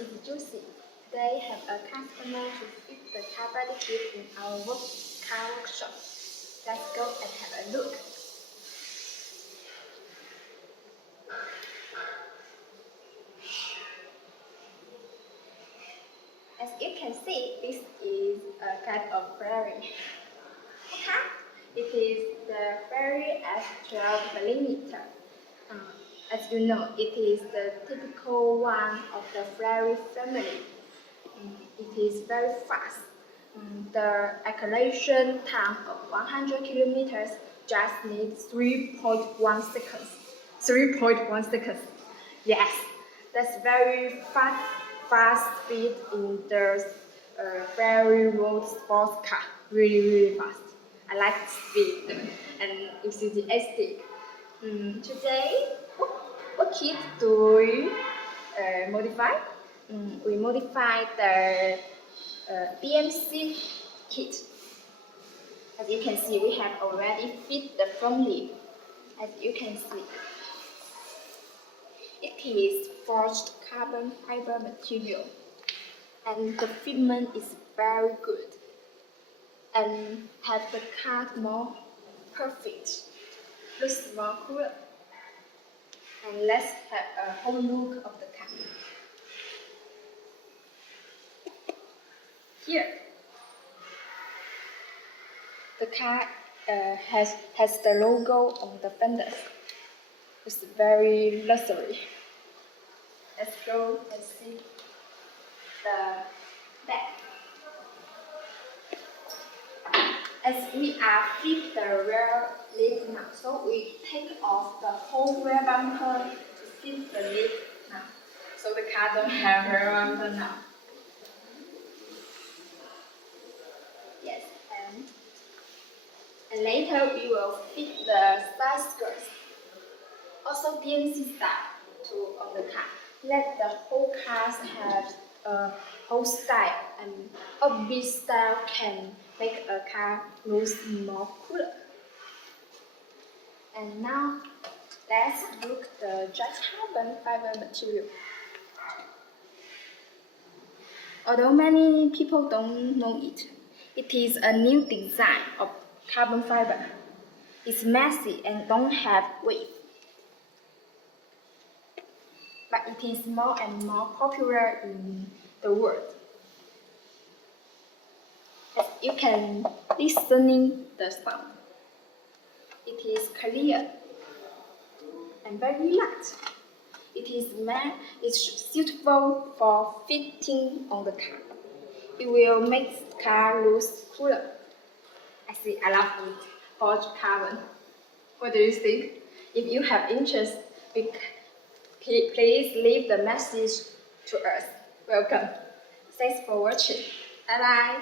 is Juicy. Today have a customer to fit the car body kit in our car workshop. Let's go and have a look. As you can see, this is a kind of Ferrari. Okay? It is the Ferrari F12 Berlinetta. As you know, it is the typical one of the Ferrari family. It is very fast. The acceleration time of 100 kilometers just needs 3.1 seconds. 3.1 seconds. Yes, that's very fast speed in the Ferrari road sports car. Really fast. I like the speed and enthusiastic. Today, what kit do we modify? We modified the BMC kit. As you can see, we have already fit the front lip. As you can see, it is forged carbon fiber material, and the fitment is very good, and have the car more perfect, looks more cooler. And let's have a whole look of the car. Here, the car has the logo on the fenders. It's very luxury. Let's go and see the back. As we are fit the rear lip now, so we take off the whole rear bumper to fit the lip now. So the car don't have rear bumper now. Yes, and later we will fit the side skirts. Also BMC style on the car. Let the whole cars have a whole style, and upbeat style can make a car look more cooler. And now let's look the just carbon fiber material. Although many people don't know it, it is a new design of carbon fiber. It's messy and don't have weight. But it is more and more popular in the world. As you can listen the sound, it is clear and very light. It's suitable for fitting on the car. It will make the car look cooler. I love it. Forged carbon. What do you think? If you have interest, please leave the message to us. Welcome. Thanks for watching. Bye bye.